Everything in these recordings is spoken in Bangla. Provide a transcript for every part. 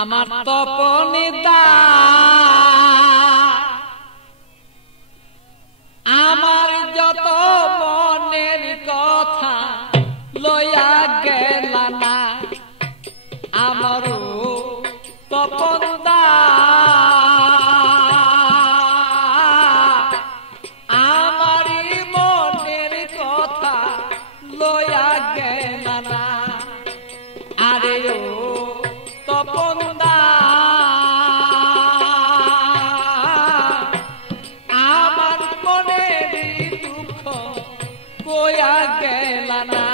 আমার তপনিতা আমার যত মনের কথা লইয়া গেল না আমারও তপনদা আমারই মনের কথা লইয়া গেল না আরে ও তপনদা আমার মনের দুঃখ কইয়া গেল না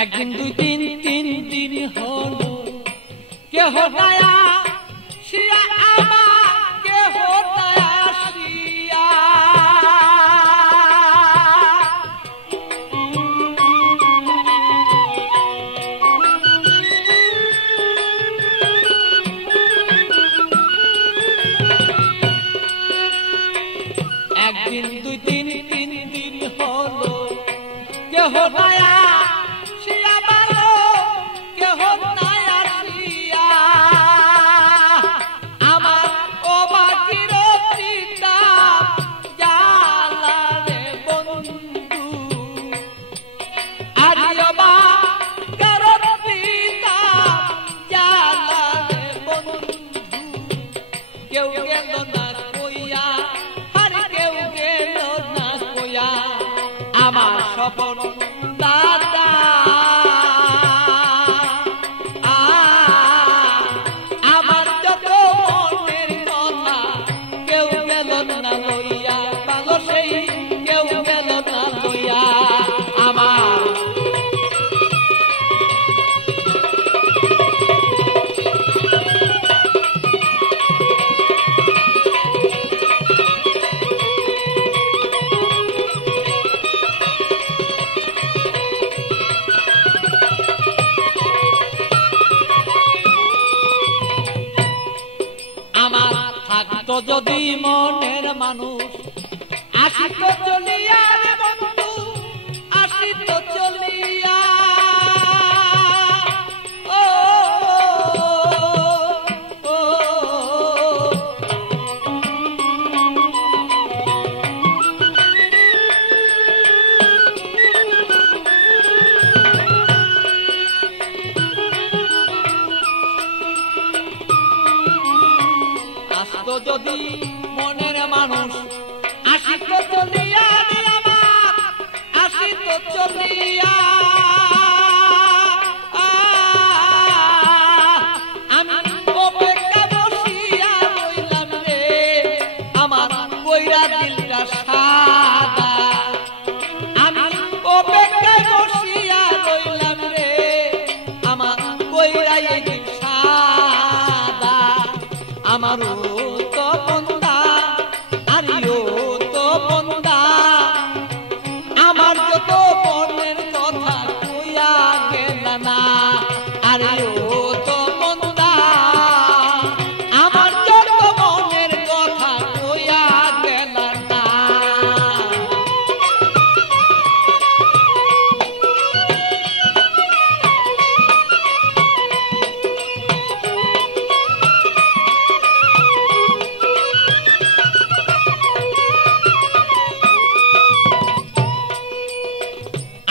একদিন দুই দিন তিন দিন হলো কেহ দয়া শিয়া আমার কেহ দয়া শিয়া একদিন দুই দিন তিন দিন হলো কেহ দয়া আমার স্বপন দাদা আমার যত মনের কথা কেউ গেল না লইয়া ভালো সেই কেউ গেল না লইয়া আমার থাকতো যদি মনের মানুষ আসিত চলিয়া রে বন্ধু আসিত চলিয়া ও যদি মনের মানুষ আসিত চলিয়া আমার আসিত চলিয়া আমি অপেক্ষা বসিয়া রইলাম রে আমার কইরা দিলটা সাদা আমি অপেক্ষায় বসিয়া রইলাম রে আমার কইরা এই দিল সাদা আমারও আমার যত মনের কথা কইয়া গেল না আরে ও তো মন্দা আমার যত মনের কথা কইয়া গেল না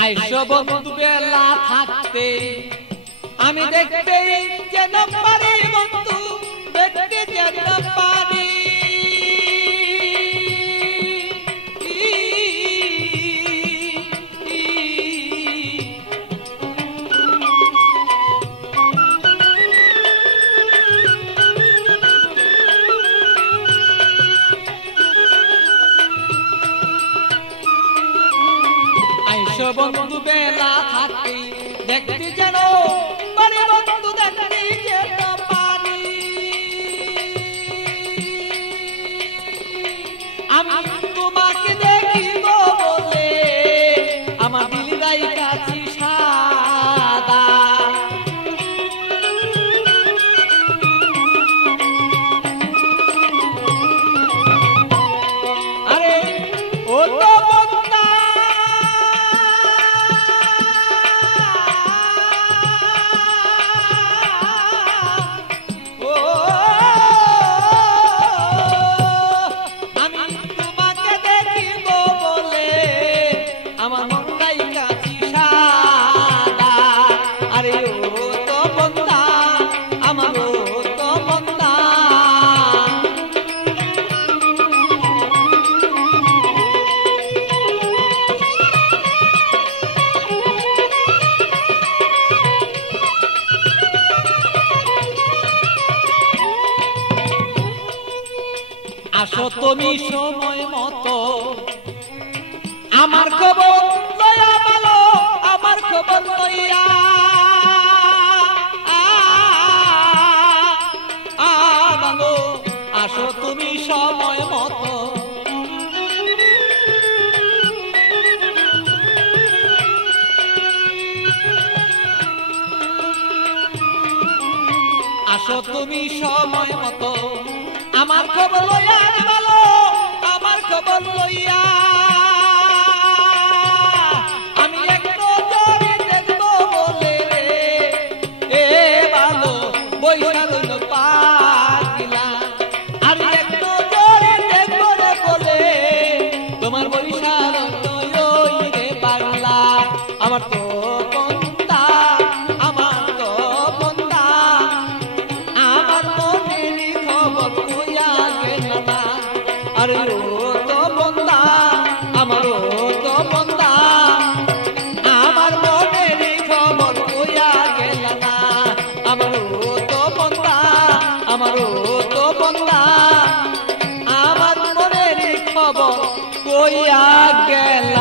আইসো বন্ধু বেলা থাকতে আমি দেখতে যেন পারি বন্ধু দেখতে যেন পারি আইসো বন্ধু বেলা থাকতে দেখতে যেন পারি বন্ধু দেখতে যেন পারি আমি তুমি সময় মতো আমার খবর লইয়া ভালো আমার খবর লইয়া ভালো আসো তুমি সময় মতো আসো তুমি সময় মতো আমার খবর লইয়া ভালো আমার খবর লইয়া আমি একটু জোরে দেখবো বলে এ ভালো বৈশাল পাগলা আমি একটু জোরে দেখবো বলে তোমার বৈশাল রে পাগলা আমার তো বন্ধা আমার তো বন্ধা আমার মনের খবর কইয়া গেল না আরে ও তো বন্ধা আমার ও তো বন্ধা আমার মনের খবর কইয়া গেল না আমার ও তো বন্ধা আমার ও তো বন্ধা আমার মনের খবর কইয়া গেল